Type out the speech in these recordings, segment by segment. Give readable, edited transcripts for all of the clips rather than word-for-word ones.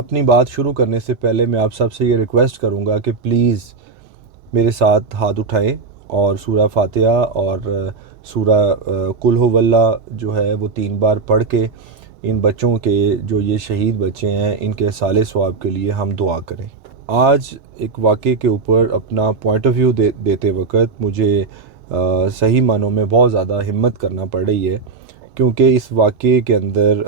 اپنی بات شروع کرنے سے پہلے میں آپ سب سے یہ ریکویسٹ کروں گا کہ پلیز میرے ساتھ ہاتھ اٹھائیں اور سورہ فاتحہ اور سورہ قل هو اللہ جو ہے وہ 3 بار پڑھ کے ان بچوں کے جو یہ شہید بچے ہیں ان کے صالح ثواب کے لیے ہم دعا کریں۔ آج ایک واقعے کے اوپر اپنا پوائنٹ آف ویو دیتے وقت مجھے صحیح معنوں میں بہت زیادہ ہمت کرنا پڑ رہی ہے، کیونکہ اس واقعے کے اندر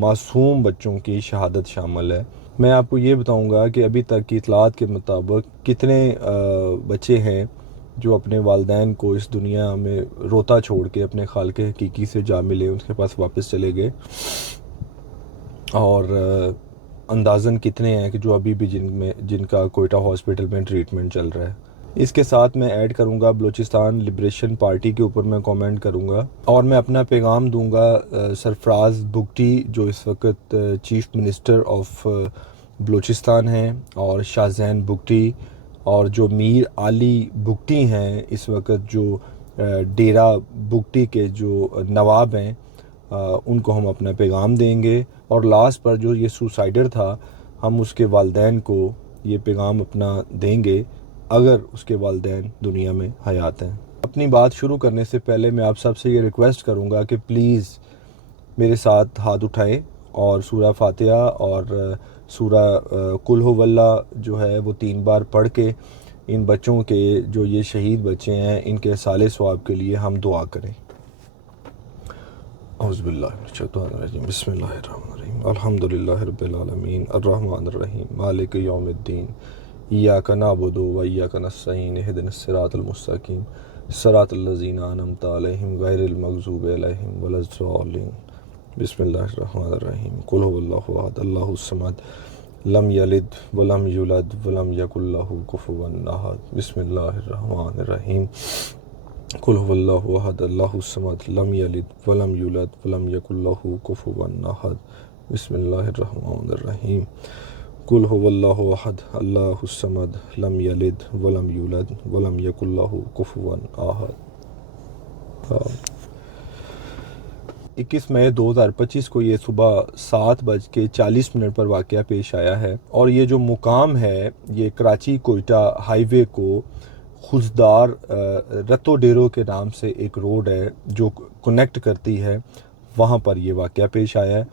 معصوم بچوں کی شہادت شامل ہے۔ میں آپ کو یہ بتاؤں گا کہ ابھی تک کی اطلاعات کے مطابق کتنے بچے ہیں جو اپنے والدین کو اس دنیا میں روتا چھوڑ کے اپنے خالق حقیقی سے جا ملے، ان کے پاس واپس چلے گئے، اور اندازاً کتنے ہیں کہ جو ابھی بھی جن کا کوئٹہ ہاسپٹل میں ٹریٹمنٹ چل رہا ہے۔ اس کے ساتھ میں ایڈ کروں گا بلوچستان لبریشن پارٹی کے اوپر میں کامنٹ کروں گا، اور میں اپنا پیغام دوں گا سرفراز بگٹی جو اس وقت چیف منسٹر آف بلوچستان ہیں، اور شاہ زین بگٹی، اور جو میر علی بگٹی ہیں اس وقت جو ڈیرہ بگٹی کے جو نواب ہیں، ان کو ہم اپنا پیغام دیں گے۔ اور لاسٹ پر جو یہ سوسائڈر تھا، ہم اس کے والدین کو یہ پیغام اپنا دیں گے اگر اس کے والدین دنیا میں حیات ہیں۔ اپنی بات شروع کرنے سے پہلے میں آپ سب سے یہ ریکویسٹ کروں گا کہ پلیز میرے ساتھ ہاتھ اٹھائیں اور سورہ فاتحہ اور سورہ قل هو اللہ جو ہے وہ 3 بار پڑھ کے ان بچوں کے جو یہ شہید بچے ہیں ان کے صالح ثواب کے لیے ہم دعا کریں۔ اعوذ باللہ من الشیطان الرجیم، بسم اللہ الرحمن الرحیم، الحمدللہ رب العالمین الرحمن الرحیم مالک یوم الدین، ایاک نعبد و ایاک نستعین، اہدنا الصراط المستقیم صراط الذین انعمت علیہم غیر المغضوب علیہم ولا الضالین۔ بسم اللہ الرحمن الرحیم، قل هو اللہ احد اللہ الصمد لم یلد ولم یولد ولم یکن لہ کفوا احد۔ بسم اللہ الرحمن الرحیم، قل هو اللہ احد اللہ الصمد لم یلد ولم یولد ولم یکن لہ کفوا احد۔ بسم اللہ الرحمن الرحیم، قل هو اللہ احد اللہ الصمد لم یلد ولم یولد ولم یکن لہ کفوا احد۔ 21 مئی 2025 کو یہ صبح 7:40 پر واقعہ پیش آیا ہے، اور یہ جو مقام ہے یہ کراچی کوئٹہ ہائی وے کو خزدار رتو ڈیرو کے نام سے ایک روڈ ہے جو کنیکٹ کرتی ہے، وہاں پر یہ واقعہ پیش آیا ہے۔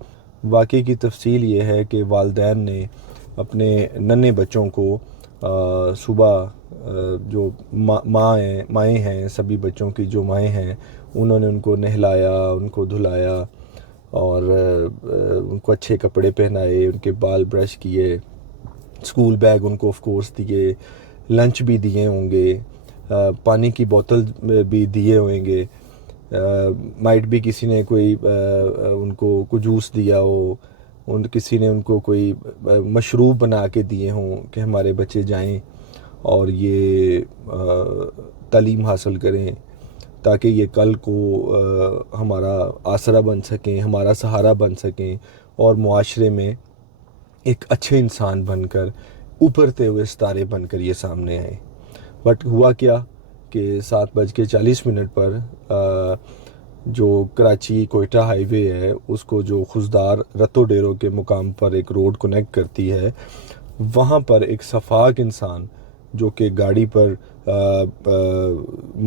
واقعے کی تفصیل یہ ہے کہ والدین نے اپنے ننھے بچوں کو صبح جو مائیں ہیں، سبھی بچوں کی جو مائیں ہیں، انہوں نے ان کو نہلایا، ان کو دھلایا، اور ان کو اچھے کپڑے پہنائے، ان کے بال برش کیے، اسکول بیگ ان کو آف کورس دیے، لنچ بھی دیے ہوں گے، پانی کی بوتل بھی دیے ہوئیں گے، مائٹ بھی کسی نے کوئی ان کو جوس دیا ہو، کسی نے ان کو کوئی مشروب بنا کے دیے ہوں کہ ہمارے بچے جائیں اور یہ تعلیم حاصل کریں تاکہ یہ کل کو ہمارا آسرا بن سکیں، ہمارا سہارا بن سکیں، اور معاشرے میں ایک اچھے انسان بن کر ابھرتے ہوئے ستارے بن کر یہ سامنے آئے۔ بٹ ہوا کیا کہ 7:40 پر جو کراچی کوئٹہ ہائی وے ہے اس کو جو خزدار رتو ڈیرو کے مقام پر ایک روڈ کنیکٹ کرتی ہے، وہاں پر ایک سفاک انسان جو کہ گاڑی پر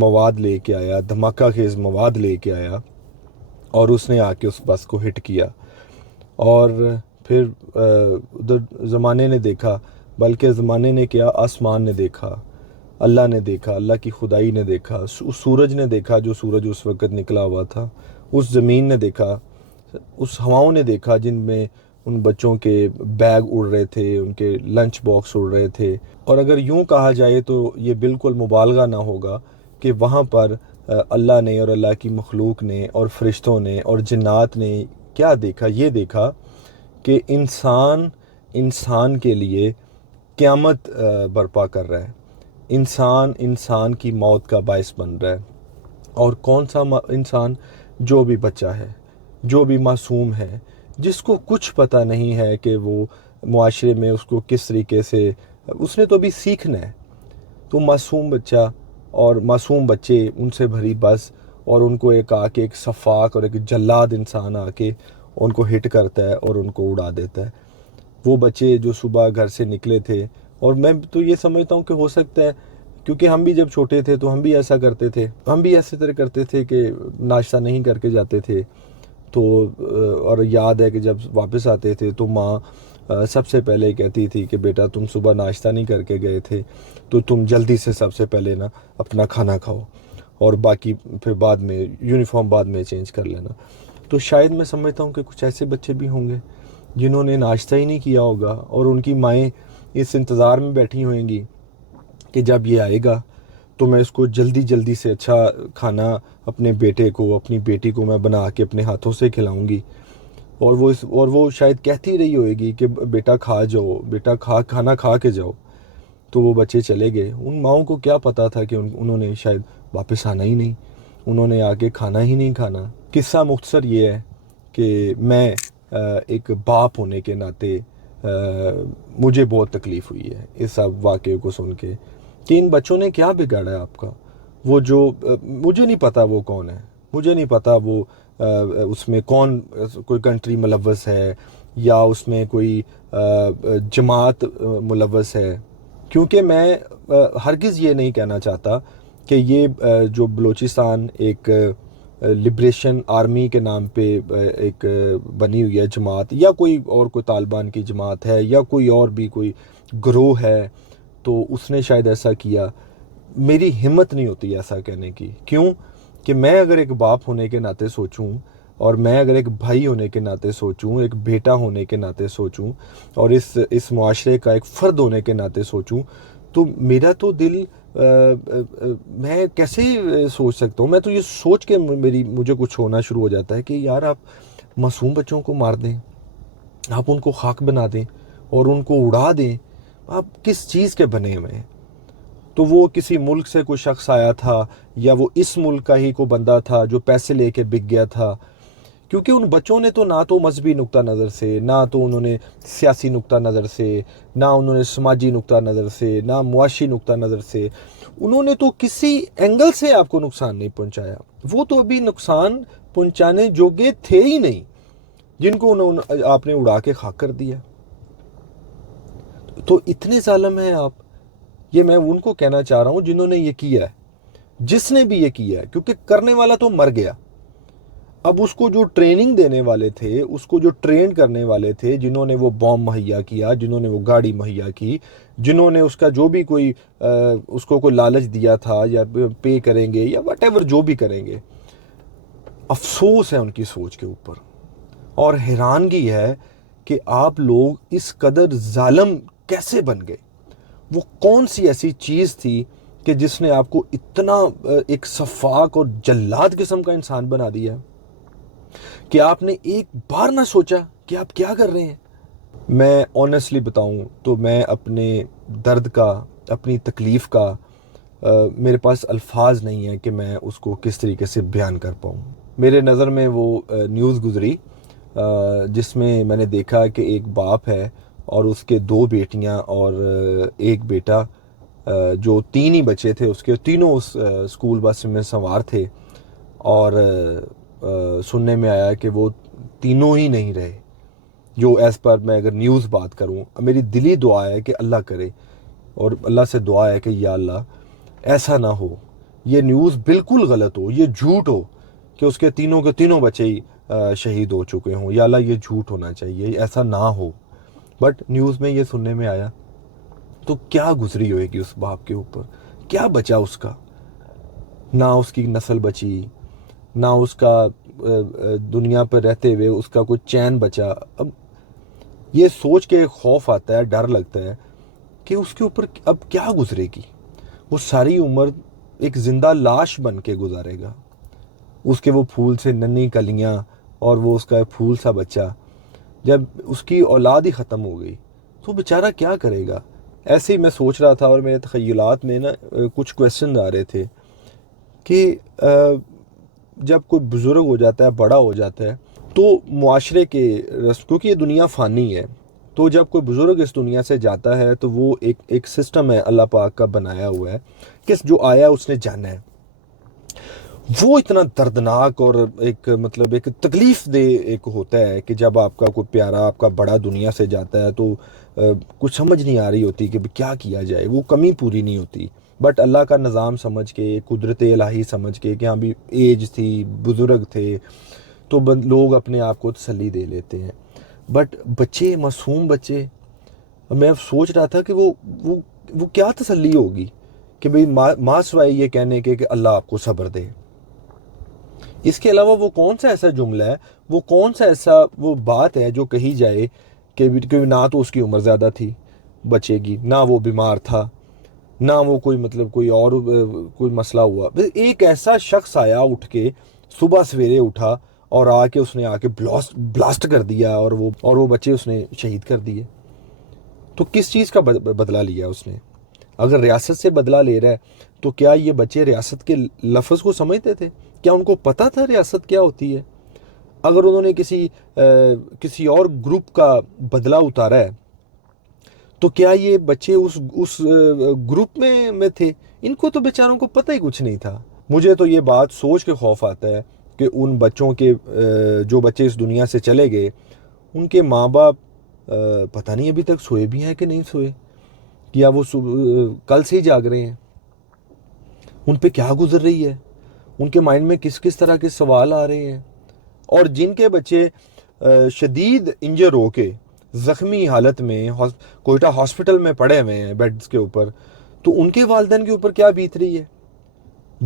مواد لے کے آیا، دھماکہ خیز مواد لے کے آیا، اور اس نے آ کے اس بس کو ہٹ کیا، اور پھر ادھر زمانے نے دیکھا، بلکہ زمانے نے کیا، آسمان نے دیکھا، اللہ نے دیکھا، اللہ کی خدائی نے دیکھا، اس سورج نے دیکھا جو سورج اس وقت نکلا ہوا تھا، اس زمین نے دیکھا، اس ہواؤں نے دیکھا جن میں ان بچوں کے بیگ اڑ رہے تھے، ان کے لنچ باکس اڑ رہے تھے۔ اور اگر یوں کہا جائے تو یہ بالکل مبالغہ نہ ہوگا کہ وہاں پر اللہ نے اور اللہ کی مخلوق نے اور فرشتوں نے اور جنات نے کیا دیکھا؟ یہ دیکھا کہ انسان کے لیے قیامت برپا کر رہا ہے، انسان کی موت کا باعث بن رہا ہے۔ اور کون سا انسان؟ جو بھی بچہ ہے، جو بھی معصوم ہے، جس کو کچھ پتہ نہیں ہے کہ وہ معاشرے میں اس کو کس طریقے سے، اس نے تو ابھی سیکھنا ہے۔ تو معصوم بچہ اور معصوم بچے، ان سے بھری بس، اور ان کو ایک سفاک اور ایک جلاد انسان آ کے ان کو ہٹ کرتا ہے اور ان کو اڑا دیتا ہے۔ وہ بچے جو صبح گھر سے نکلے تھے، اور میں تو یہ سمجھتا ہوں کہ ہو سکتا ہے کیونکہ ہم بھی جب چھوٹے تھے تو ہم بھی ایسا کرتے تھے، ہم بھی ایسے طرح کرتے تھے کہ ناشتہ نہیں کر کے جاتے تھے، تو اور یاد ہے کہ جب واپس آتے تھے تو ماں سب سے پہلے کہتی تھی کہ بیٹا تم صبح ناشتہ نہیں کر کے گئے تھے تو تم جلدی سے سب سے پہلے نا اپنا کھانا کھاؤ، اور باقی پھر بعد میں یونیفارم بعد میں چینج کر لینا۔ تو شاید میں سمجھتا ہوں کہ کچھ ایسے بچے بھی ہوں گے جنہوں نے ناشتہ ہی نہیں کیا ہوگا، اور ان کی مائیں اس انتظار میں بیٹھی ہوئیں گی کہ جب یہ آئے گا تو میں اس کو جلدی جلدی سے اچھا کھانا اپنے بیٹے کو، اپنی بیٹی کو میں بنا کے اپنے ہاتھوں سے کھلاؤں گی، اور وہ شاید کہتی رہی ہوئے گی کہ بیٹا کھا جاؤ، بیٹا کھانا کھا کے جاؤ۔ تو وہ بچے چلے گئے، ان ماؤں کو کیا پتہ تھا کہ انہوں نے شاید واپس آنا ہی نہیں، انہوں نے آ کے کھانا ہی نہیں کھانا۔ قصہ مختصر یہ ہے کہ میں ایک باپ ہونے کے ناطے مجھے بہت تکلیف ہوئی ہے اس سب واقعے کو سن کے کہ ان بچوں نے کیا بگاڑا ہے آپ کا۔ وہ جو مجھے نہیں پتا وہ کون ہے، مجھے نہیں پتا وہ اس میں کوئی کنٹری ملوث ہے یا اس میں کوئی جماعت ملوث ہے، کیونکہ میں ہرگز یہ نہیں کہنا چاہتا کہ یہ جو بلوچستان ایک لبریشن آرمی کے نام پہ ایک بنی ہوئی ہے جماعت، یا کوئی طالبان کی جماعت ہے یا کوئی اور بھی کوئی گروہ ہے تو اس نے شاید ایسا کیا۔ میری ہمت نہیں ہوتی ایسا کہنے کی، کیوں کہ میں اگر ایک باپ ہونے کے ناطے سوچوں، اور میں اگر ایک بھائی ہونے کے ناطے سوچوں، ایک بیٹا ہونے کے ناطے سوچوں، اور اس معاشرے کا ایک فرد ہونے کے ناطے سوچوں، تو میرا تو دل میں کیسے سوچ سکتا ہوں، میں تو یہ سوچ کے مجھے کچھ ہونا شروع ہو جاتا ہے کہ یار آپ معصوم بچوں کو مار دیں، آپ ان کو خاک بنا دیں اور ان کو اڑا دیں، آپ کس چیز کے بنے ہوئے ہیں؟ تو وہ کسی ملک سے کوئی شخص آیا تھا یا وہ اس ملک کا ہی کوئی بندہ تھا جو پیسے لے کے بک گیا تھا، کیونکہ ان بچوں نے تو نہ تو مذہبی نقطہ نظر سے، نہ تو انہوں نے سیاسی نقطہ نظر سے، نہ انہوں نے سماجی نقطہ نظر سے، نہ معاشی نقطہ نظر سے، انہوں نے تو کسی اینگل سے آپ کو نقصان نہیں پہنچایا۔ وہ تو ابھی نقصان پہنچانے جوگے تھے ہی نہیں جن کو آپ نے اڑا کے خاک کر دیا۔ تو اتنے ظالم ہیں آپ، یہ میں ان کو کہنا چاہ رہا ہوں جنہوں نے یہ کیا ہے، جس نے بھی یہ کیا ہے، کیونکہ کرنے والا تو مر گیا۔ اب اس کو جو ٹریننگ دینے والے تھے، اس کو جو ٹرین کرنے والے تھے، جنہوں نے وہ بام مہیا کیا، جنہوں نے وہ گاڑی مہیا کی، جنہوں نے اس کا جو بھی کوئی اس کو کوئی لالچ دیا تھا یا پے کریں گے یا واٹ ایور جو بھی کریں گے، افسوس ہے ان کی سوچ کے اوپر، اور حیرانگی ہے کہ آپ لوگ اس قدر ظالم کیسے بن گئے۔ وہ کون سی ایسی چیز تھی کہ جس نے آپ کو اتنا ایک سفاک اور جلاد قسم کا انسان بنا دیا کہ آپ نے ایک بار نہ سوچا کہ آپ کیا کر رہے ہیں؟ میں آنیسٹلی بتاؤں تو میں اپنے درد کا، اپنی تکلیف کا میرے پاس الفاظ نہیں ہیں کہ میں اس کو کس طریقے سے بیان کر پاؤں۔ میرے نظر میں وہ نیوز گزری جس میں نے دیکھا کہ ایک باپ ہے اور اس کے 2 بیٹیاں اور ایک بیٹا، جو 3 ہی بچے تھے اس کے، تینوں اس اسکول بس میں سوار تھے، اور سننے میں آیا کہ وہ تینوں ہی نہیں رہے۔ جو ایز پر میں اگر نیوز بات کروں، میری دلی دعا ہے کہ اللہ کرے، اور اللہ سے دعا ہے کہ یا اللہ ایسا نہ ہو، یہ نیوز بالکل غلط ہو، یہ جھوٹ ہو کہ اس کے تینوں بچے ہی شہید ہو چکے ہوں، یا اللہ یہ جھوٹ ہونا چاہیے، ایسا نہ ہو، بٹ نیوز میں یہ سننے میں آیا۔ تو کیا گزری ہوئے گی اس باپ کے اوپر، کیا بچا اس کا؟ نہ اس کی نسل بچی، نہ اس کا دنیا پر رہتے ہوئے اس کا کوئی چین بچا۔ اب یہ سوچ کے خوف آتا ہے، ڈر لگتا ہے کہ اس کے اوپر اب کیا گزرے گی۔ وہ ساری عمر ایک زندہ لاش بن کے گزارے گا، اس کے وہ پھول سے ننھی کلیاں اور وہ اس کا پھول سا بچہ، جب اس کی اولاد ہی ختم ہو گئی تو بیچارہ کیا کرے گا؟ ایسے ہی میں سوچ رہا تھا، اور میرے تخیلات میں نا کچھ کویسچن آ رہے تھے کہ جب کوئی بزرگ ہو جاتا ہے، بڑا ہو جاتا ہے، تو معاشرے کے کیونکہ یہ دنیا فانی ہے، تو جب کوئی بزرگ اس دنیا سے جاتا ہے تو وہ ایک سسٹم ہے اللہ پاک کا بنایا ہوا ہے کہ جو آیا اس نے جانا ہے۔ وہ اتنا دردناک اور ایک مطلب ایک تکلیف دہ ایک ہوتا ہے کہ جب آپ کا کوئی پیارا آپ کا بڑا دنیا سے جاتا ہے تو کچھ سمجھ نہیں آ رہی ہوتی کہ کیا کیا جائے، وہ کمی پوری نہیں ہوتی، بٹ اللہ کا نظام سمجھ کے، قدرت الہی سمجھ کے کہ ہاں بھی ایج تھی، بزرگ تھے، تو لوگ اپنے آپ کو تسلی دے لیتے ہیں۔ بٹ بچے، معصوم بچے، میں سوچ رہا تھا کہ وہ کیا تسلی ہوگی کہ بھئی ماں سوائے یہ کہنے کے کہ اللہ آپ کو صبر دے، اس کے علاوہ وہ کون سا ایسا جملہ ہے، وہ کون سا ایسا وہ بات ہے جو کہی جائے کہ نہ تو اس کی عمر زیادہ تھی بچے کی، نہ وہ بیمار تھا، نہ وہ کوئی مطلب کوئی اور کوئی مسئلہ ہوا، بس ایک ایسا شخص آیا اٹھ کے، صبح سویرے اٹھا اور اس نے آ کے بلاسٹ کر دیا، اور وہ بچے اس نے شہید کر دیے۔ تو کس چیز کا بدلہ لیا اس نے؟ اگر ریاست سے بدلہ لے رہا ہے تو کیا یہ بچے ریاست کے لفظ کو سمجھتے تھے؟ کیا ان کو پتہ تھا ریاست کیا ہوتی ہے؟ اگر انہوں نے کسی اور گروپ کا بدلہ اتارا ہے تو کیا یہ بچے اس گروپ میں تھے؟ ان کو تو بیچاروں کو پتہ ہی کچھ نہیں تھا۔ مجھے تو یہ بات سوچ کے خوف آتا ہے کہ ان بچوں کے جو بچے اس دنیا سے چلے گئے، ان کے ماں باپ پتہ نہیں ابھی تک سوئے بھی ہیں کہ نہیں سوئے، یا وہ کل سے ہی جاگ رہے ہیں، ان پہ کیا گزر رہی ہے، ان کے مائنڈ میں کس کس طرح کے سوال آ رہے ہیں۔ اور جن کے بچے شدید انجر ہو کے زخمی حالت میں کوئٹہ ہاسپٹل میں پڑے ہوئے ہیں بیڈز کے اوپر، تو ان کے والدین کے اوپر کیا بیت رہی ہے،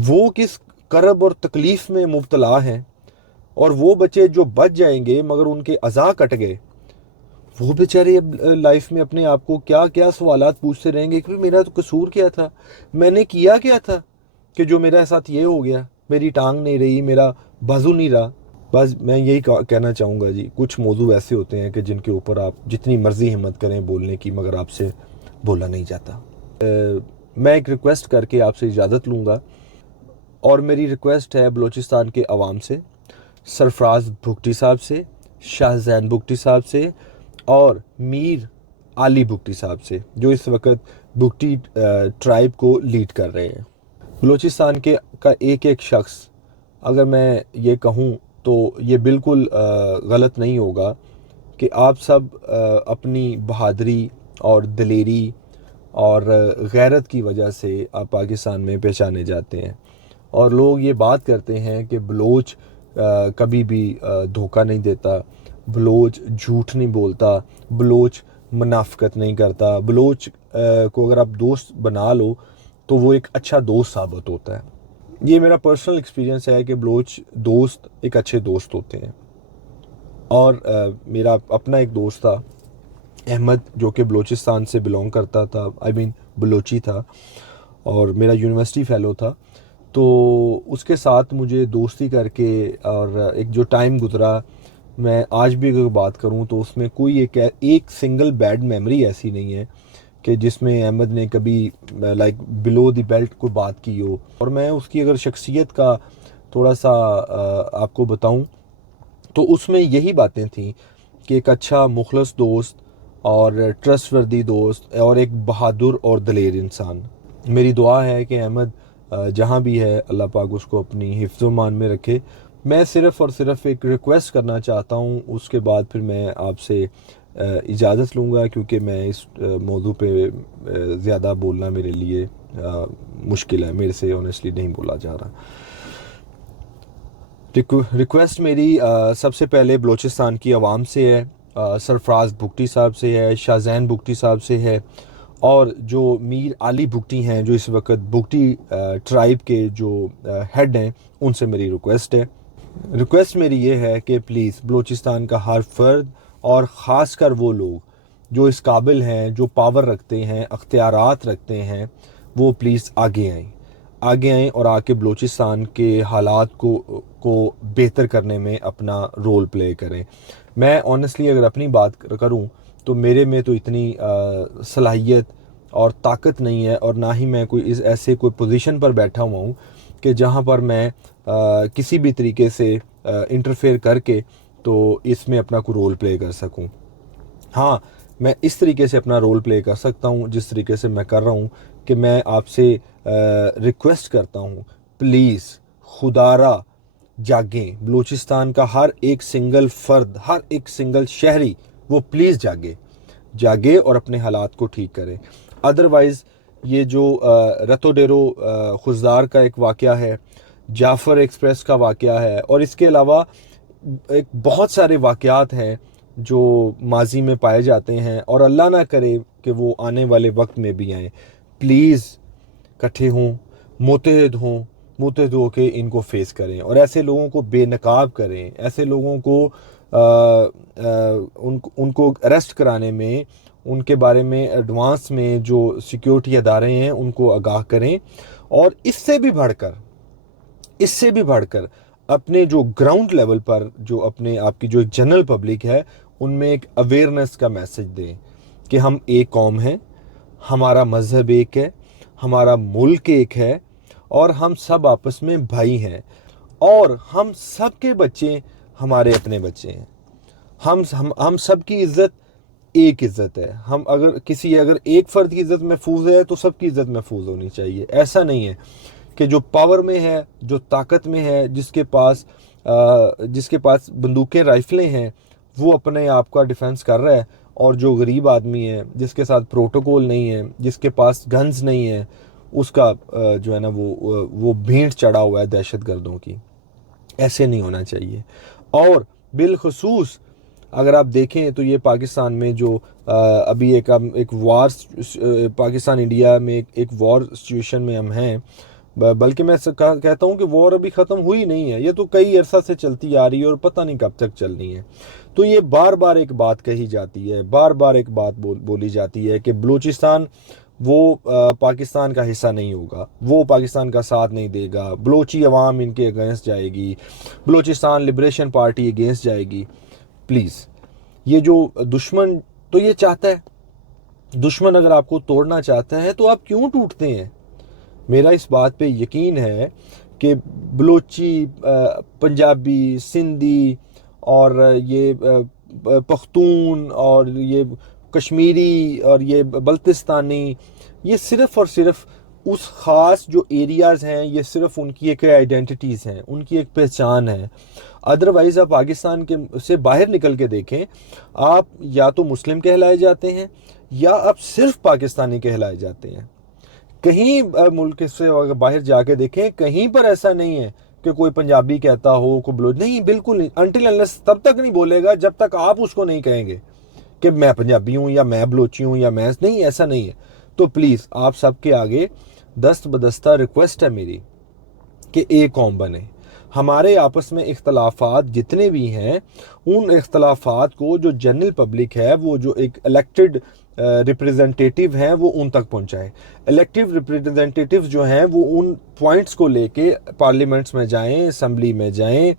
وہ کس کرب اور تکلیف میں مبتلا ہیں۔ اور وہ بچے جو بچ جائیں گے مگر ان کے اعضاء کٹ گئے، وہ بیچارے اب لائف میں اپنے آپ کو کیا کیا سوالات پوچھتے رہیں گے کہ میرا تو قصور کیا تھا، میں نے کیا تھا کہ جو میرے ساتھ یہ ہو گیا، میری ٹانگ نہیں رہی، میرا بازو نہیں رہا۔ بس میں یہی کہنا چاہوں گا جی، کچھ موضوع ایسے ہوتے ہیں کہ جن کے اوپر آپ جتنی مرضی ہمت کریں بولنے کی، مگر آپ سے بولا نہیں جاتا۔ میں ایک ریکویسٹ کر کے آپ سے اجازت لوں گا، اور میری ریکویسٹ ہے بلوچستان کے عوام سے، سرفراز بھگٹی صاحب سے، شاہ زین بھگٹی صاحب سے، اور میر علی بھگٹی صاحب سے، جو اس وقت بھگٹی ٹرائب کو لیڈ کر رہے ہیں۔ بلوچستان کا ایک ایک شخص، اگر میں یہ کہوں تو یہ بالکل غلط نہیں ہوگا کہ آپ سب اپنی بہادری اور دلیری اور غیرت کی وجہ سے آپ پاکستان میں پہچانے جاتے ہیں، اور لوگ یہ بات کرتے ہیں کہ بلوچ کبھی بھی دھوکہ نہیں دیتا، بلوچ جھوٹ نہیں بولتا، بلوچ منافقت نہیں کرتا، بلوچ کو اگر آپ دوست بنا لو تو وہ ایک اچھا دوست ثابت ہوتا ہے۔ یہ میرا پرسنل ایکسپیرینس ہے کہ بلوچ دوست ایک اچھے دوست ہوتے ہیں۔ اور میرا اپنا ایک دوست تھا احمد، جو کہ بلوچستان سے بلونگ کرتا تھا، بلوچی تھا، اور میرا یونیورسٹی فیلو تھا، تو اس کے ساتھ مجھے دوستی کر کے اور ایک جو ٹائم گزرا، میں آج بھی اگر بات کروں تو اس میں کوئی ایک سنگل بیڈ میموری ایسی نہیں ہے کہ جس میں احمد نے کبھی لائک بلو دی بیلٹ کوئی بات کی ہو۔ اور میں اس کی اگر شخصیت کا تھوڑا سا آپ کو بتاؤں تو اس میں یہی باتیں تھیں کہ ایک اچھا مخلص دوست اور ٹرسٹ وردی دوست اور ایک بہادر اور دلیر انسان۔ میری دعا ہے کہ احمد جہاں بھی ہے اللہ پاک اس کو اپنی حفظ و امان میں رکھے۔ میں صرف اور صرف ایک ریکویسٹ کرنا چاہتا ہوں، اس کے بعد پھر میں آپ سے اجازت لوں گا، کیونکہ میں اس موضوع پہ زیادہ بولنا میرے لیے مشکل ہے، میرے سے آنیسٹلی نہیں بولا جا رہا۔ ریکویسٹ میری سب سے پہلے بلوچستان کی عوام سے ہے، سرفراز بھگٹی صاحب سے ہے، شاہ زین بھگٹی صاحب سے ہے، اور جو میر علی بھگٹی ہیں جو اس وقت بھگٹی ٹرائب کے جو ہیڈ ہیں، ان سے میری ریکویسٹ ہے۔ ریکویسٹ میری یہ ہے کہ پلیز بلوچستان کا ہر فرد، اور خاص کر وہ لوگ جو اس قابل ہیں، جو پاور رکھتے ہیں، اختیارات رکھتے ہیں، وہ پلیز آگے آئیں اور آ کے بلوچستان کے حالات کو بہتر کرنے میں اپنا رول پلے کریں۔ میں آنیسٹلی اگر اپنی بات کروں تو میرے میں تو اتنی صلاحیت اور طاقت نہیں ہے، اور نہ ہی میں کوئی ایسے کوئی پوزیشن پر بیٹھا ہوا ہوں کہ جہاں پر میں کسی بھی طریقے سے انٹرفیئر کر کے تو اس میں اپنا کوئی رول پلے کر سکوں۔ ہاں، میں اس طریقے سے اپنا رول پلے کر سکتا ہوں جس طریقے سے میں کر رہا ہوں، کہ میں آپ سے ریکویسٹ کرتا ہوں، پلیز خدارہ جاگیں، بلوچستان کا ہر ایک سنگل فرد، ہر ایک سنگل شہری وہ پلیز جاگے اور اپنے حالات کو ٹھیک کرے. ادروائز یہ جو رتو ڈیرو خزدار کا ایک واقعہ ہے، جعفر ایکسپریس کا واقعہ ہے، اور اس کے علاوہ ایک بہت سارے واقعات ہیں جو ماضی میں پائے جاتے ہیں، اور اللہ نہ کرے کہ وہ آنے والے وقت میں بھی آئیں. پلیز کٹھے ہوں، متحد ہو کے ان کو فیس کریں، اور ایسے لوگوں کو بے نقاب کریں، ایسے لوگوں کو ان کو اریسٹ کرانے میں، ان کے بارے میں ایڈوانس میں جو سیکیورٹی ادارے ہیں ان کو آگاہ کریں. اور اس سے بھی بڑھ کر اپنے جو گراؤنڈ لیول پر جو اپنے آپ کی جو جنرل پبلک ہے ان میں ایک اویئرنیس کا میسج دیں کہ ہم ایک قوم ہیں، ہمارا مذہب ایک ہے، ہمارا ملک ایک ہے، اور ہم سب آپس میں بھائی ہیں، اور ہم سب کے بچے ہمارے اپنے بچے ہیں. ہم سب کی عزت ایک عزت ہے. اگر ایک فرد کی عزت محفوظ ہے تو سب کی عزت محفوظ ہونی چاہیے. ایسا نہیں ہے کہ جو پاور میں ہے، جو طاقت میں ہے، جس کے پاس بندوقیں، رائفلیں ہیں، وہ اپنے آپ کا ڈیفنس کر رہا ہے، اور جو غریب آدمی ہے، جس کے ساتھ پروٹوکول نہیں ہے، جس کے پاس گنز نہیں ہے، اس کا جو ہے نا وہ بھینٹ چڑھا ہوا ہے دہشت گردوں کی. ایسے نہیں ہونا چاہیے. اور بالخصوص اگر آپ دیکھیں تو یہ پاکستان میں جو ابھی ایک وار، پاکستان انڈیا میں ایک وار سچویشن میں ہم ہیں، بلکہ میں کہتا ہوں کہ وار ابھی ختم ہوئی نہیں ہے، یہ تو کئی عرصہ سے چلتی آ رہی ہے اور پتہ نہیں کب تک چلنی ہے. تو یہ بار بار ایک بات کہی جاتی ہے، بار بار ایک بات بولی جاتی ہے کہ بلوچستان وہ پاکستان کا حصہ نہیں ہوگا، وہ پاکستان کا ساتھ نہیں دے گا، بلوچی عوام ان کے اگینسٹ جائے گی، بلوچستان لبریشن پارٹی اگینسٹ جائے گی. پلیز، یہ جو دشمن تو یہ چاہتا ہے، دشمن اگر آپ کو توڑنا چاہتا ہے تو آپ کیوں ٹوٹتے ہیں؟ میرا اس بات پہ یقین ہے کہ بلوچی، پنجابی، سندھی، اور یہ پختون، اور یہ کشمیری، اور یہ بلتستانی، یہ صرف اور صرف اس خاص جو ایریاز ہیں، یہ صرف ان کی ایک آئیڈینٹیٹیز ہیں، ان کی ایک پہچان ہے. ادروائز آپ پاکستان سے باہر نکل کے دیکھیں، آپ یا تو مسلم کہلائے جاتے ہیں یا آپ صرف پاکستانی کہلائے جاتے ہیں. کہیں ملک سے باہر جا کے دیکھیں، کہیں پر ایسا نہیں ہے کہ کوئی پنجابی کہتا ہو، کوئی بلوچ، نہیں، بالکل نہیں. انٹل انلیس تب تک نہیں بولے گا جب تک آپ اس کو نہیں کہیں گے کہ میں پنجابی ہوں یا میں بلوچی ہوں یا میں نہیں، ایسا نہیں ہے. تو پلیز آپ سب کے آگے دست بدستہ ریکویسٹ ہے میری کہ ایک قوم بنے. ہمارے آپس میں اختلافات جتنے بھی ہیں، ان اختلافات کو جو جنرل پبلک ہے، وہ جو ایک الیکٹڈ ریپریزنٹیٹیو ہیں، وہ ان تک پہنچائے. الیکٹیو ریپریزنٹیٹیو جو ہیں وہ ان پوائنٹس کو لے کے پارلیمنٹس میں جائیں، اسمبلی میں جائیں،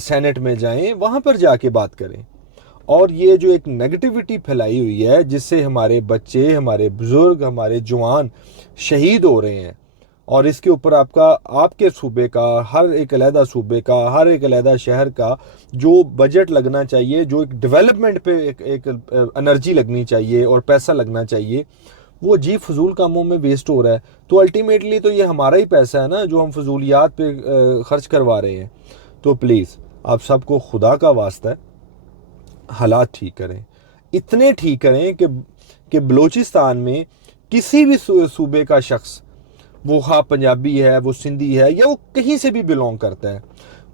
سینٹ میں جائیں، وہاں پر جا کے بات کریں. اور یہ جو ایک نیگیٹیوٹی پھیلائی ہوئی ہے، جس سے ہمارے بچے، ہمارے بزرگ، ہمارے جوان شہید ہو رہے ہیں، اور اس کے اوپر آپ کے صوبے کا، ہر ایک علیحدہ صوبے کا، ہر ایک علیحدہ شہر کا جو بجٹ لگنا چاہیے، جو ایک ڈیولپمنٹ پہ ایک انرجی لگنی چاہیے اور پیسہ لگنا چاہیے، وہ فضول کاموں میں ویسٹ ہو رہا ہے. تو الٹیمیٹلی تو یہ ہمارا ہی پیسہ ہے نا جو ہم فضولیات پہ خرچ کروا رہے ہیں. تو پلیز آپ سب کو خدا کا واسطہ ہے، حالات ٹھیک کریں، اتنے ٹھیک کریں کہ بلوچستان میں کسی بھی صوبے کا شخص، وہ خواہ پنجابی ہے، وہ سندھی ہے، یا وہ کہیں سے بھی بلونگ کرتا ہے،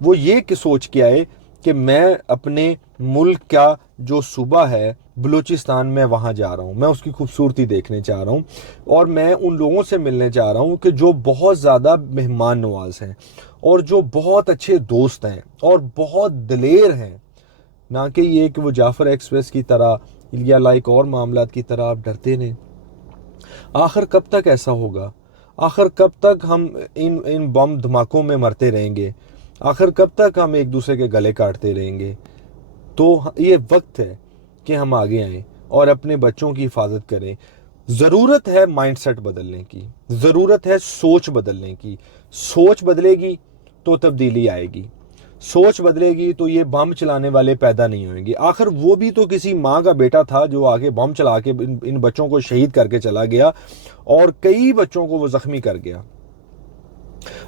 وہ یہ سوچ کے آئے کہ میں اپنے ملک کا جو صوبہ ہے بلوچستان، میں وہاں جا رہا ہوں، میں اس کی خوبصورتی دیکھنے چاہ رہا ہوں، اور میں ان لوگوں سے ملنے چاہ رہا ہوں کہ جو بہت زیادہ مہمان نواز ہیں، اور جو بہت اچھے دوست ہیں، اور بہت دلیر ہیں. نہ کہ یہ کہ وہ جعفر ایکسپریس کی طرح یا لائک اور معاملات کی طرح آپ ڈرتے رہیں. آخر کب تک ایسا ہوگا؟ آخر کب تک ہم ان بم دھماکوں میں مرتے رہیں گے؟ آخر کب تک ہم ایک دوسرے کے گلے کاٹتے رہیں گے؟ تو یہ وقت ہے کہ ہم آگے آئیں اور اپنے بچوں کی حفاظت کریں. ضرورت ہے مائنڈ سیٹ بدلنے کی، ضرورت ہے سوچ بدلنے کی. سوچ بدلے گی تو تبدیلی آئے گی، سوچ بدلے گی تو یہ بم چلانے والے پیدا نہیں ہوئیں گے. آخر وہ بھی تو کسی ماں کا بیٹا تھا جو آگے بم چلا کے ان بچوں کو شہید کر کے چلا گیا، اور کئی بچوں کو وہ زخمی کر گیا.